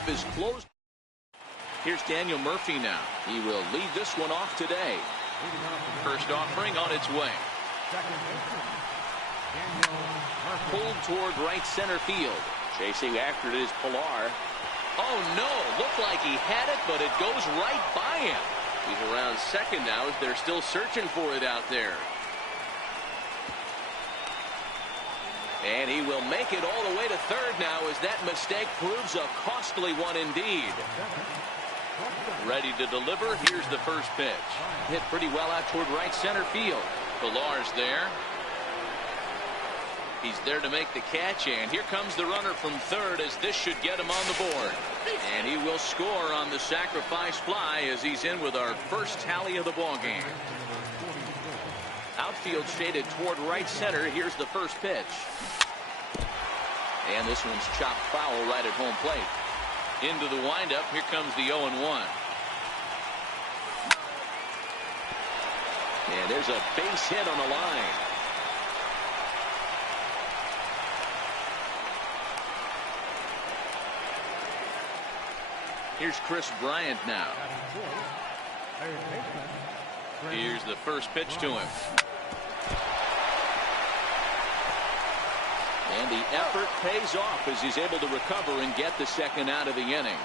gap is closed. Here's Daniel Murphy now. He will lead this one off today. First offering on its way. Pulled toward right center field. Chasing after it is Pilar. Oh no, looked like he had it, but it goes right by him. He's around second now as they're still searching for it out there. And he will make it all the way to third now as that mistake proves a costly one indeed. Ready to deliver. Here's the first pitch. Hit pretty well out toward right center field. Pilar's there. He's there to make the catch, and here comes the runner from third as this should get him on the board. And he will score on the sacrifice fly as he's in with our first tally of the ballgame. Outfield shaded toward right center. Here's the first pitch. And this one's chopped foul right at home plate. Into the windup. Here comes the 0-1. And there's a base hit on the line. Here's Chris Bryant now. Here's the first pitch to him. And the effort pays off as he's able to recover and get the second out of the inning.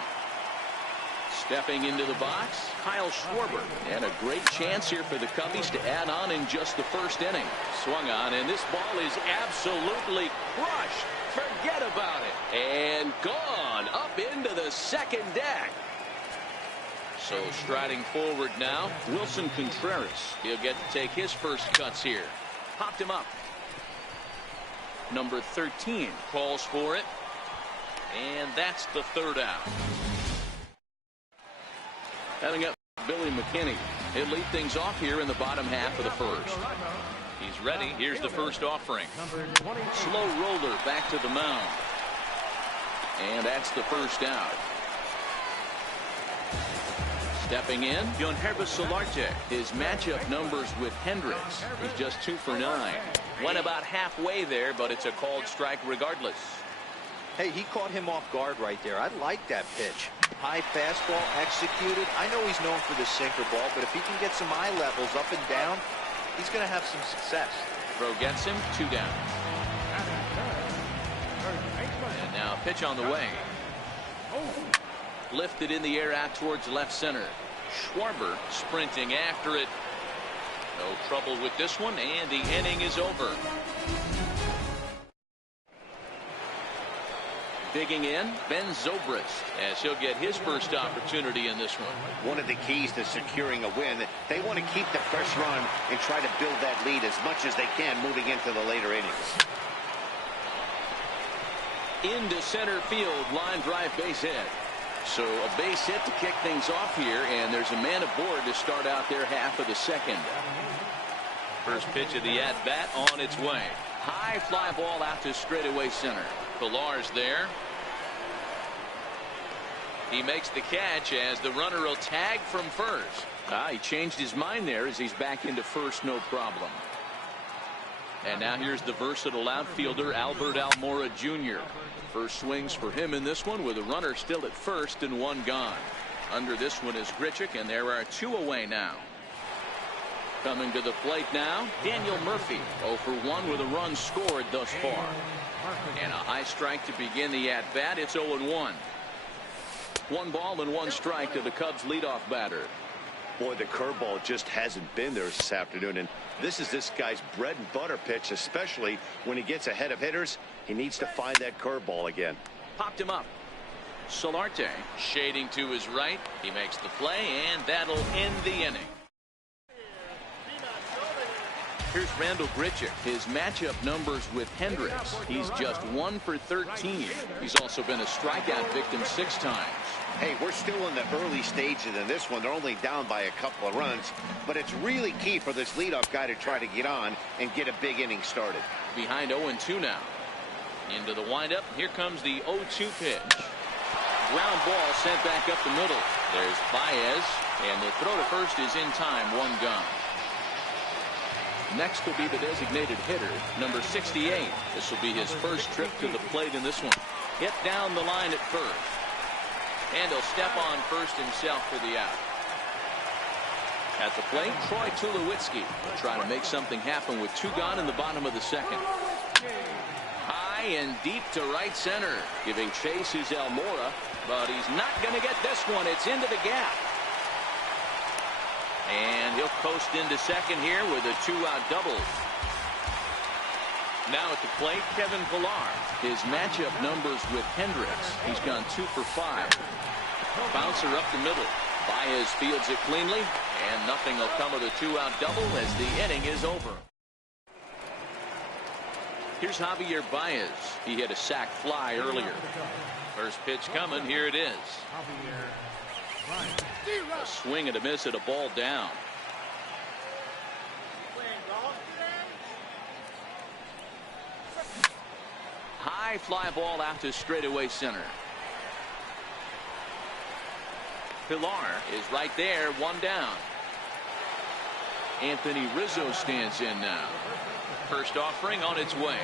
Stepping into the box, Kyle Schwarber. And a great chance here for the Cubbies to add on in just the first inning. Swung on, and this ball is absolutely crushed. Forget about it. And gone up into the second deck. So striding forward now, Wilson Contreras. He'll get to take his first cuts here. Popped him up. Number 13 calls for it. And that's the third out. Having up Billy McKinney. He'll lead things off here in the bottom half of the first. He's ready. Here's the first offering. Slow roller back to the mound. And that's the first out. Stepping in, Yonhervis Solarte. His matchup numbers with Hendricks. He's just 2 for 9. Went about halfway there, but it's a called strike regardless. Hey, he caught him off guard right there. I like that pitch. High fastball executed. I know he's known for the sinker ball, but if he can get some eye levels up and down, he's going to have some success. Throw gets him, 2 down. And now a pitch on the way. Lifted in the air out towards left center. Schwarber sprinting after it. No trouble with this one, and the inning is over. Digging in, Ben Zobrist, as he'll get his first opportunity in this one. One of the keys to securing a win, they want to keep the pressure on and try to build that lead as much as they can moving into the later innings. Into center field, line drive base hit. So a base hit to kick things off here, and there's a man aboard to start out their half of the second. First pitch of the at-bat on its way. High fly ball out to straightaway center. Pilar's there. He makes the catch as the runner will tag from first. He changed his mind there as he's back into first, no problem. And now here's the versatile outfielder Albert Almora Jr. First swings for him in this one with a runner still at first and 1 gone. Under this one is Grichuk, and there are 2 away now. Coming to the plate now, Daniel Murphy. 0 for 1 with a run scored thus far. And a high strike to begin the at-bat. It's 0-1. 1 ball and 1 strike to the Cubs leadoff batter. Boy, the curveball just hasn't been there this afternoon, and this is this guy's bread and butter pitch, especially when he gets ahead of hitters. He needs to find that curveball again. Popped him up. Solarte shading to his right. He makes the play, and that'll end the inning. Here's Randall Grichuk. His matchup numbers with Hendricks. He's just 1 for 13. He's also been a strikeout victim 6 times. Hey, we're still in the early stages in this one. They're only down by a couple of runs, but it's really key for this leadoff guy to try to get on and get a big inning started. Behind 0-2 now. Into the windup. Here comes the 0-2 pitch. Ground ball sent back up the middle. There's Baez, and the throw to first is in time. 1 gone. Next will be the designated hitter, number 68. This will be his first trip to the plate in this one. Hit down the line at first. And he'll step on first himself for the out. At the plate, Troy Tulowitzki will try to make something happen with 2 gone in the bottom of the second. High and deep to right center. Giving chase is Almora, but he's not going to get this one. It's into the gap. And he'll coast into second here with a 2-out double. Now at the plate, Kevin Pillar. His matchup numbers with Hendricks. He's gone 2 for 5. Bouncer up the middle. Baez fields it cleanly, and nothing will come of the 2-out double as the inning is over. Here's Javier Baez. He hit a sac fly earlier. First pitch coming. Here it is. A swing and a miss at a ball down. High fly ball out to straightaway center. Pillar is right there, 1 down. Anthony Rizzo stands in now. First offering on its way.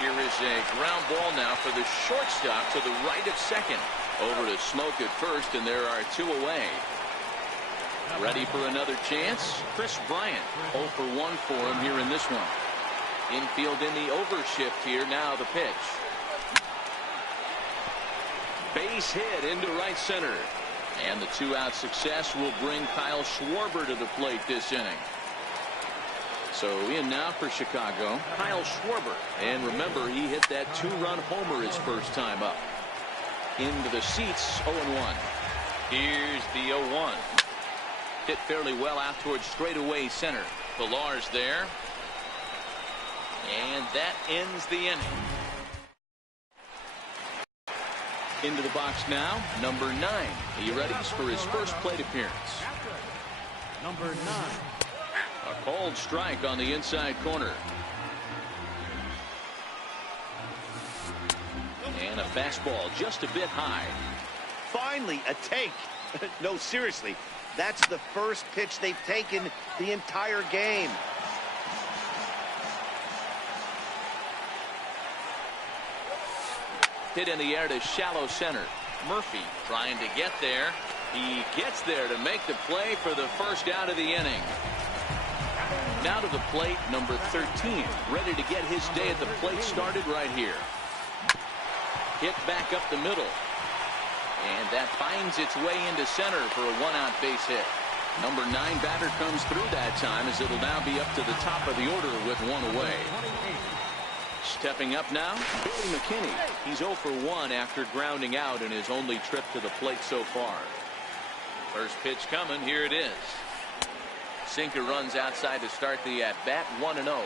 Here is a ground ball now for the shortstop to the right of second. Over to Smoke at first, and there are 2 away. Ready for another chance? Chris Bryant. 0 for 1 for him here in this one. Infield in the overshift here. Now the pitch. Base hit into right center. And the 2-out success will bring Kyle Schwarber to the plate this inning. So in now for Chicago, Kyle Schwarber. And remember, he hit that 2-run homer his first time up. Into the seats, 0-1. Here's the 0-1. Hit fairly well out towards straightaway center. Pillar's there. And that ends the inning. Into the box now, number 9. He readies for his first plate appearance. Number 9. A called strike on the inside corner. And a fastball just a bit high. Finally, a take. No, seriously, that's the first pitch they've taken the entire game. Hit in the air to shallow center. Murphy trying to get there. He gets there to make the play for the first out of the inning. Now to the plate, number 13. Ready to get his day at the plate started right here. Hit back up the middle. And that finds its way into center for a 1-out base hit. Number 9 batter comes through that time, as it'll now be up to the top of the order with 1 away. Stepping up now, Billy McKinney. He's 0 for 1 after grounding out in his only trip to the plate so far. First pitch coming. Here it is. Sinker runs outside to start the at-bat. 1-0.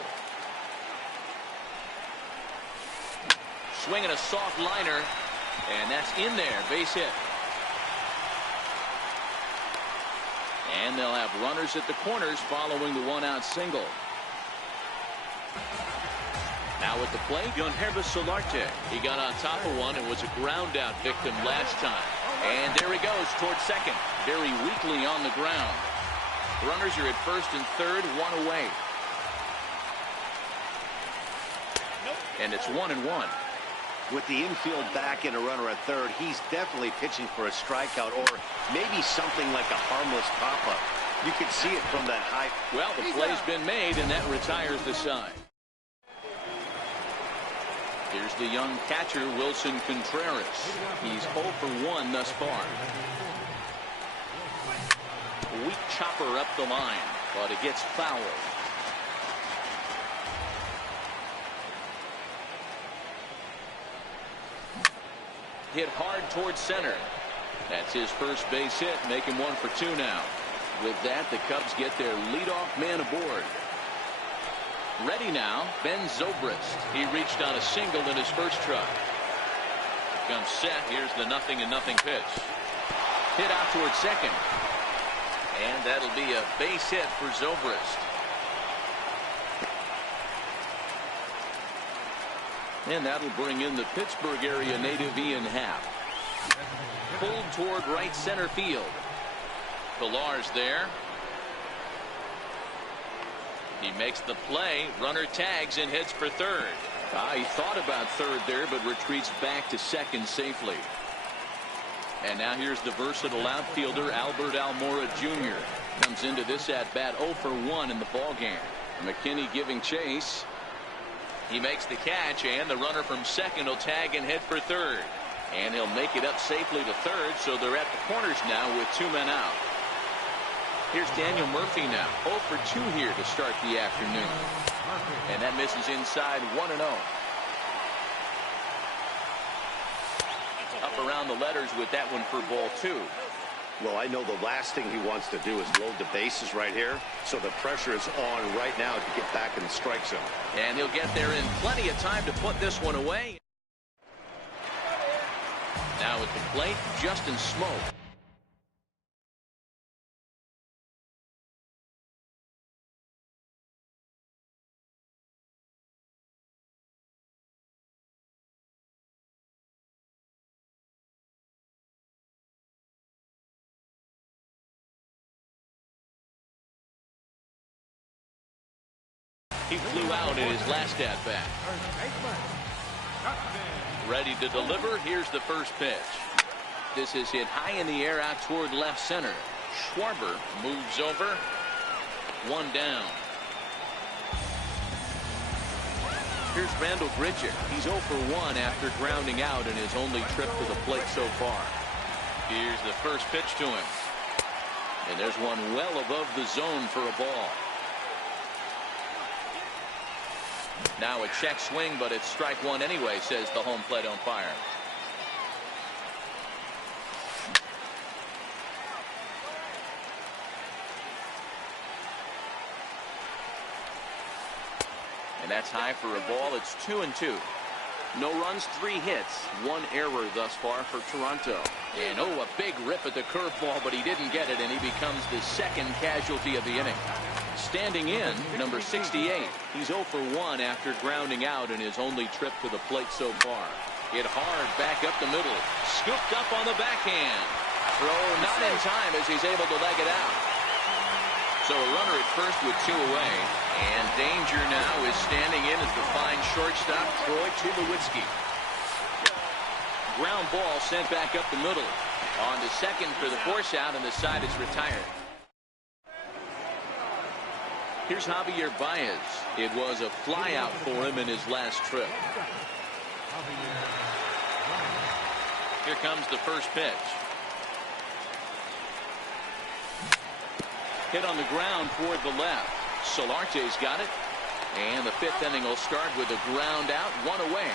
Swinging a soft liner, and that's in there. Base hit. And they'll have runners at the corners following the 1-out single. Now at the plate, Yonhervis Solarte. He got on top of one and was a ground out victim last time. And there he goes towards second. Very weakly on the ground. Runners are at first and third, 1 away. And it's 1-1. With the infield back and a runner at third, he's definitely pitching for a strikeout or maybe something like a harmless pop-up. You can see it from that high. Well, the play's been made, and that retires the side. Here's the young catcher, Wilson Contreras. He's 0 for 1 thus far. Weak chopper up the line, but it gets fouled. Hit hard towards center. That's his first base hit, making 1 for 2 now. With that, the Cubs get their leadoff man aboard. Ready now, Ben Zobrist. He reached on a single in his first try. Comes set. Here's the 0-0 pitch. Hit out towards second. And that'll be a base hit for Zobrist. And that'll bring in the Pittsburgh area native Ian Happ. Pulled toward right center field. Pillar's there. He makes the play. Runner tags and hits for third. He thought about third there, but retreats back to second safely. And now here's the versatile outfielder Albert Almora Jr. Comes into this at bat 0 for 1 in the ball game. McKinney giving chase. He makes the catch, and the runner from second will tag and head for third. And he'll make it up safely to third, so they're at the corners now with 2 men out. Here's Daniel Murphy now, 0 for 2 here to start the afternoon. And that misses inside 1-0. Up around the letters with that one for ball 2. Well, I know the last thing he wants to do is load the bases right here, so the pressure is on right now to get back in the strike zone. And he'll get there in plenty of time to put this one away. Now at the plate, Justin Smoke. He flew out in his last at bat. Ready to deliver. Here's the first pitch. This is hit high in the air out toward left center. Schwarber moves over. 1 down. Here's Randall Grichuk. He's 0 for 1 after grounding out in his only trip to the plate so far. Here's the first pitch to him. And there's one well above the zone for a ball. Now a check swing, but it's strike 1 anyway, says the home plate umpire. And that's high for a ball. It's 2-2. No runs, 3 hits, 1 error thus far for Toronto. And a big rip at the curveball, but he didn't get it, and he becomes the second casualty of the inning. Standing in, number 68. He's 0 for 1 after grounding out in his only trip to the plate so far. Hit hard back up the middle. Scooped up on the backhand. Throw not in time as he's able to leg it out. So a runner at first with 2 away. And danger now is standing in as the fine shortstop, Troy Tulowitzki. Ground ball sent back up the middle. On to second for the force out, and the side is retired. Here's Javier Baez. It was a fly out for him in his last trip. Here comes the first pitch. Hit on the ground toward the left. Solarte's got it. And the 5th inning will start with a ground out, 1 away.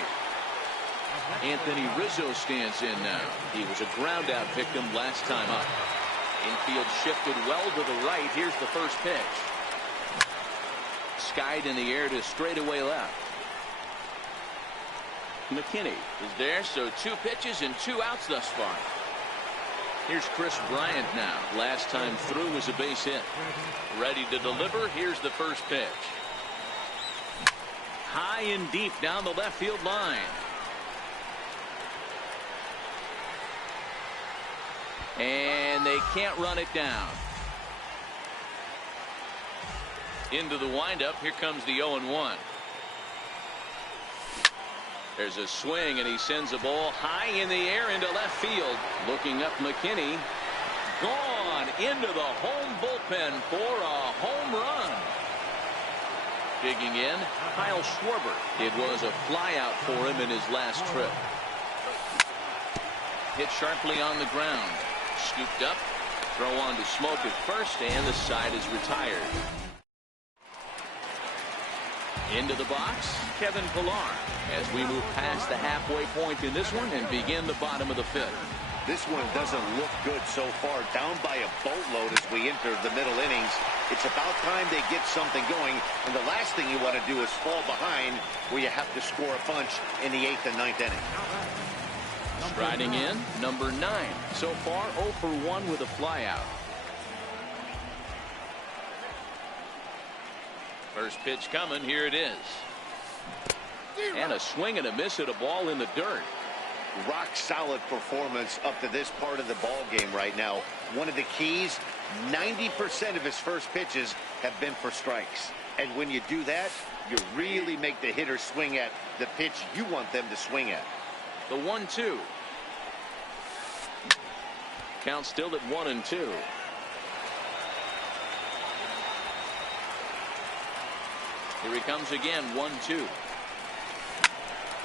Anthony Rizzo stands in now. He was a ground out victim last time up. Infield shifted well to the right. Here's the first pitch. Skied in the air to straightaway left. McKinney is there, so 2 pitches and 2 outs thus far. Here's Chris Bryant now. Last time through was a base hit. Ready to deliver. Here's the first pitch. High and deep down the left field line. And they can't run it down. Into the windup. Here comes the 0-1. There's a swing, and he sends a ball high in the air into left field. Looking up, McKinney. Gone into the home bullpen for a home run. Digging in, Kyle Schwarber. It was a flyout for him in his last trip. Hit sharply on the ground. Scooped up. Throw on to Smoke at first, and the side is retired. Into the box, Kevin Pillar, as we move past the halfway point in this one and begin the bottom of the 5th. This one doesn't look good so far. Down by a boatload as we enter the middle innings. It's about time they get something going, and the last thing you want to do is fall behind where you have to score a bunch in the 8th and 9th inning. Striding in, number 9. So far, 0 for 1 with a flyout. First pitch coming. Here it is. And a swing and a miss at a ball in the dirt. Rock solid performance up to this part of the ball game right now. One of the keys, 90% of his first pitches have been for strikes. And when you do that, You really make the hitter swing at the pitch you want them to swing at. The 1-2. Count still at 1-2. Here he comes again, 1-2.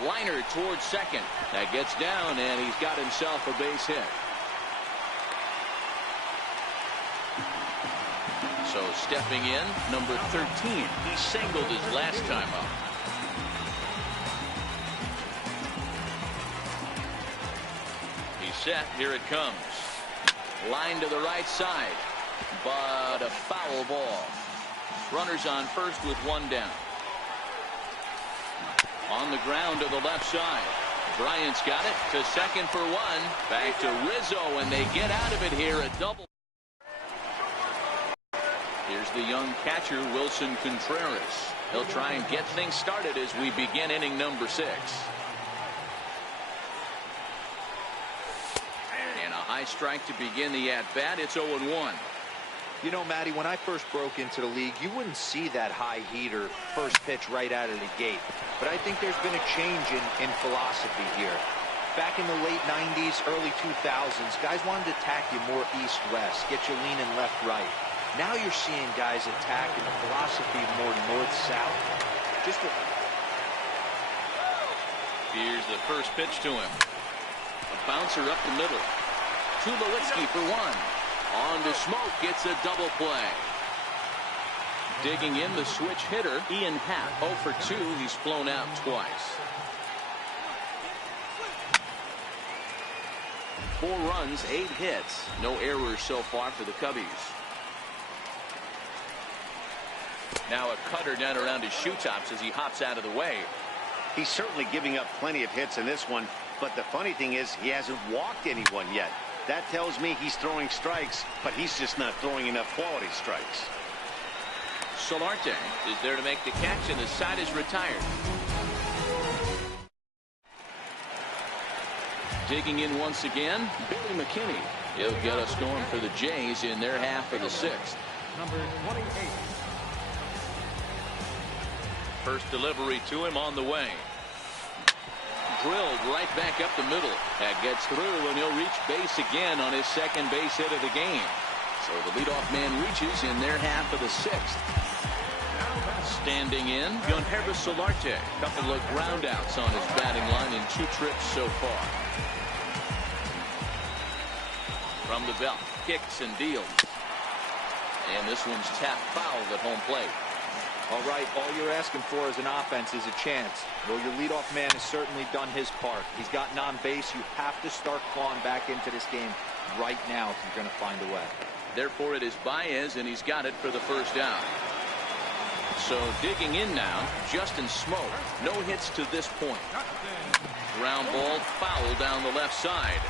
Liner towards second. That gets down, and he's got himself a base hit. So stepping in, number 13. He singled his last time up. He's set. Here it comes. Line to the right side, but a foul ball. Runners on first with one down. On the ground to the left side. Bryant's got it to second for one. Back to Rizzo, and they get out of it here. A double. Here's the young catcher, Wilson Contreras. He'll try and get things started as we begin inning number 6. And a high strike to begin the at-bat. It's 0-1. You know, Matty, when I first broke into the league, you wouldn't see that high heater first pitch right out of the gate. But I think there's been a change in philosophy here. Back in the late 90s, early 2000s, guys wanted to attack you more east-west, get you leaning left-right. Now you're seeing guys attack in the philosophy more north-south. Here's the first pitch to him. A bouncer up the middle. Tulowitzki for one. On to Smoke, gets a double play. Digging in the switch hitter, Ian Happ, 0 for 2. He's flown out twice. 4 runs, 8 hits. No errors so far for the Cubbies. Now a cutter down around his shoe tops as he hops out of the way. He's certainly giving up plenty of hits in this one, but the funny thing is he hasn't walked anyone yet. That tells me he's throwing strikes, but he's just not throwing enough quality strikes. Solarte is there to make the catch, and the side is retired. Digging in once again, Billy McKinney. He'll get us going for the Jays in their half of the 6th. Number 28. First delivery to him on the way. Drilled right back up the middle. That gets through, and he'll reach base again on his second base hit of the game. So the leadoff man reaches in their half of the 6th. Standing in, Guilherme Solarte. Couple of groundouts on his batting line in 2 trips so far. From the belt, kicks and deals. And this one's tapped foul at home plate. All right, all you're asking for as an offense is a chance. Well, your leadoff man has certainly done his part. He's gotten on base. You have to start clawing back into this game right now if you're going to find a way. Therefore, it is Baez, and he's got it for the first out. So digging in now, Justin Smoke. No hits to this point. Ground ball foul down the left side.